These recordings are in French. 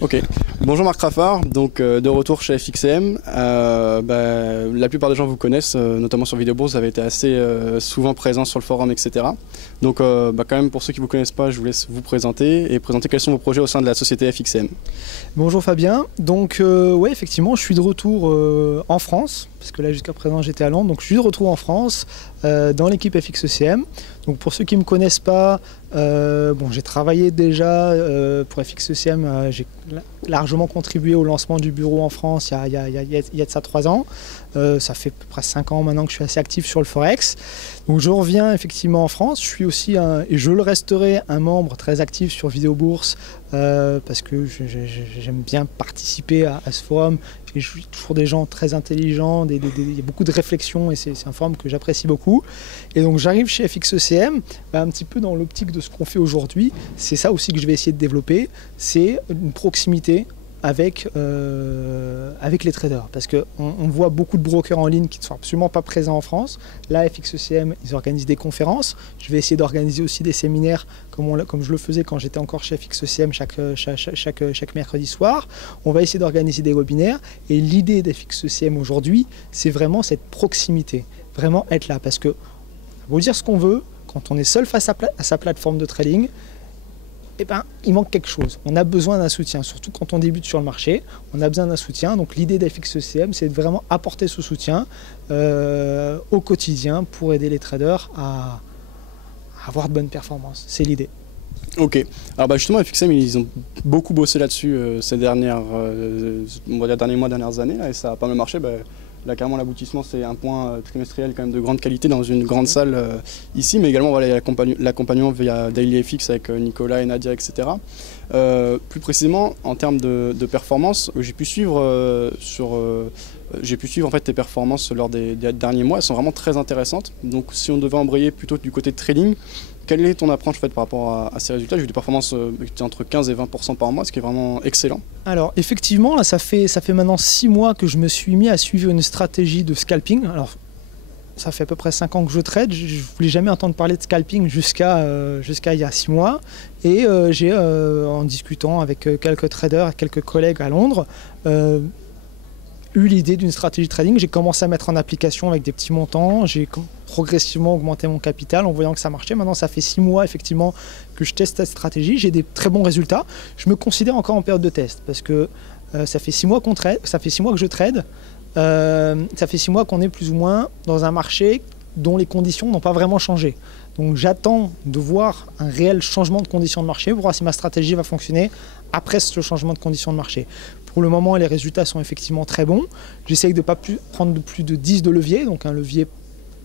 Ok, bonjour Marc Raffard, donc de retour chez FXCM. La plupart des gens vous connaissent, notamment sur Vidéobourse, vous avez été assez souvent présent sur le forum, etc. Donc quand même pour ceux qui ne vous connaissent pas, je vous laisse vous présenter et présenter quels sont vos projets au sein de la société FXCM. Bonjour Fabien, donc ouais, effectivement je suis de retour en France, parce que là jusqu'à présent j'étais à Londres, donc je suis de retour en France dans l'équipe FXCM. Donc pour ceux qui ne me connaissent pas, j'ai travaillé déjà pour FXCM, j'ai largement contribué au lancement du bureau en France il y a de ça 3 ans. Ça fait à peu près 5 ans maintenant que je suis assez actif sur le Forex. Donc je reviens effectivement en France, je suis aussi et je le resterai, un membre très actif sur Vidéobourse parce que j'aime bien participer à ce forum. Et je suis toujours des gens très intelligents, il y a beaucoup de réflexion et c'est un forum que j'apprécie beaucoup. Et donc j'arrive chez FXCM, un petit peu dans l'optique de ce qu'on fait aujourd'hui. C'est ça aussi que je vais essayer de développer, c'est une proximité avec les traders. Parce qu'on voit beaucoup de brokers en ligne qui ne sont absolument pas présents en France. Là, FXCM, ils organisent des conférences. Je vais essayer d'organiser aussi des séminaires comme je le faisais quand j'étais encore chez FXCM chaque mercredi soir. On va essayer d'organiser des webinaires. Et l'idée d'FXCM aujourd'hui, c'est vraiment cette proximité. Vraiment être là. Parce que, vous dire ce qu'on veut, quand on est seul face à sa plateforme de trading, il manque quelque chose. On a besoin d'un soutien, surtout quand on débute sur le marché. On a besoin d'un soutien. Donc l'idée d'FXCM, c'est de vraiment apporter ce soutien au quotidien pour aider les traders à avoir de bonnes performances. C'est l'idée. Ok. Alors justement, FXCM, ils ont beaucoup bossé là-dessus ces derniers mois, dernières années, là, et ça a pas mal marché. Là, carrément, l'aboutissement, c'est un point trimestriel quand même de grande qualité dans une grande salle ici, mais également l'accompagnement via DailyFX avec Nicolas et Nadia, etc. Plus précisément, en termes de performance, j'ai pu suivre en fait tes performances lors des derniers mois. Elles sont vraiment très intéressantes. Donc, si on devait embrayer plutôt du côté de trading, quelle est ton approche par rapport à ces résultats? J'ai eu des performances entre 15 et 20% par mois, ce qui est vraiment excellent. Alors effectivement, là, ça fait maintenant 6 mois que je me suis mis à suivre une stratégie de scalping. Alors, ça fait à peu près 5 ans que je trade. Je ne voulais jamais entendre parler de scalping jusqu'à il y a 6 mois. Et j'ai, en discutant avec quelques traders, quelques collègues à Londres, eu l'idée d'une stratégie de trading. J'ai commencé à mettre en application avec des petits montants. J'ai progressivement augmenté mon capital en voyant que ça marchait. Maintenant, ça fait 6 mois effectivement que je teste cette stratégie. J'ai des très bons résultats. Je me considère encore en période de test parce que ça fait 6 mois que je trade. Ça fait 6 mois qu'on est plus ou moins dans un marché dont les conditions n'ont pas vraiment changé. Donc j'attends de voir un réel changement de conditions de marché pour voir si ma stratégie va fonctionner après ce changement de conditions de marché. Pour le moment, les résultats sont effectivement très bons. J'essaye de ne pas prendre plus de 10 de levier, donc un levier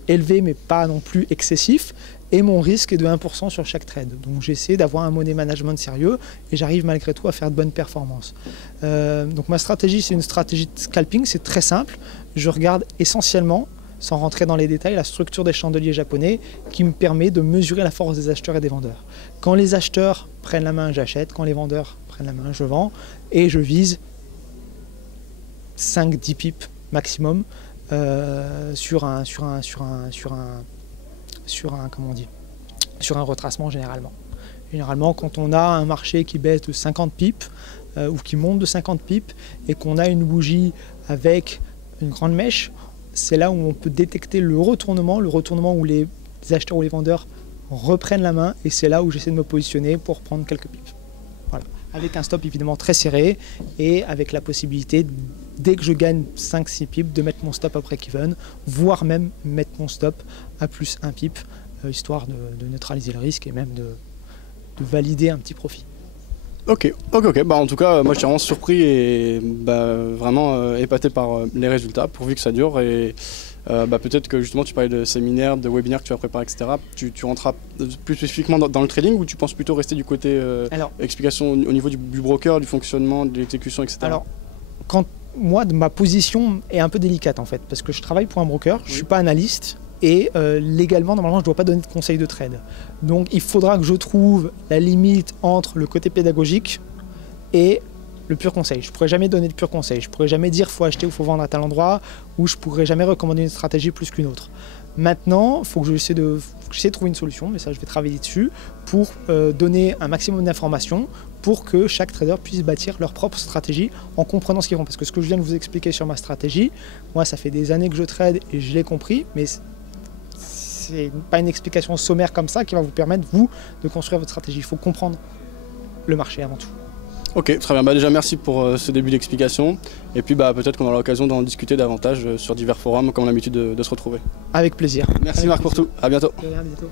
élevé mais pas non plus excessif. Et mon risque est de 1% sur chaque trade. Donc j'essaie d'avoir un money management sérieux et j'arrive malgré tout à faire de bonnes performances. Donc ma stratégie, c'est une stratégie de scalping, c'est très simple. Je regarde essentiellement, sans rentrer dans les détails, la structure des chandeliers japonais qui me permet de mesurer la force des acheteurs et des vendeurs. Quand les acheteurs prennent la main, j'achète. Quand les vendeurs prennent la main, je vends. Et je vise 5-10 pips maximum sur un retracement généralement. Généralement, quand on a un marché qui baisse de 50 pips ou qui monte de 50 pips et qu'on a une bougie avec une grande mèche, c'est là où on peut détecter le retournement où les acheteurs ou les vendeurs reprennent la main et c'est là où j'essaie de me positionner pour prendre quelques pips. Voilà. Avec un stop évidemment très serré et avec la possibilité, dès que je gagne 5-6 pips, de mettre mon stop à break-even, voire même mettre mon stop à plus 1 pip, histoire de neutraliser le risque et même de valider un petit profit. Ok. En tout cas, moi je suis vraiment surpris et vraiment épaté par les résultats, pourvu que ça dure. Et peut-être que justement tu parlais de séminaires, de webinaires que tu vas préparer, etc. Tu rentreras plus spécifiquement dans le trading ou tu penses plutôt rester du côté explication au niveau du broker, du fonctionnement, de l'exécution, etc. Alors, moi, ma position est un peu délicate en fait, parce que je travaille pour un broker, je ne suis pas analyste. Et légalement, normalement, je ne dois pas donner de conseils de trade. Donc, il faudra que je trouve la limite entre le côté pédagogique et le pur conseil. Je ne pourrai jamais donner de pur conseil. Je ne pourrai jamais dire qu'il faut acheter ou il faut vendre à tel endroit, ou je ne pourrai jamais recommander une stratégie plus qu'une autre. Maintenant, il faut que j'essaie de trouver une solution, mais ça je vais travailler dessus, pour donner un maximum d'informations pour que chaque trader puisse bâtir leur propre stratégie en comprenant ce qu'ils font. Parce que ce que je viens de vous expliquer sur ma stratégie, moi ça fait des années que je trade et je l'ai compris, mais c'est pas une explication sommaire comme ça qui va vous permettre, vous, de construire votre stratégie. Il faut comprendre le marché avant tout. Ok, très bien. Déjà merci pour ce début d'explication. Et puis peut-être qu'on aura l'occasion d'en discuter davantage sur divers forums, comme on a l'habitude de se retrouver. Avec plaisir. Merci Marc pour tout. À bientôt. À bientôt.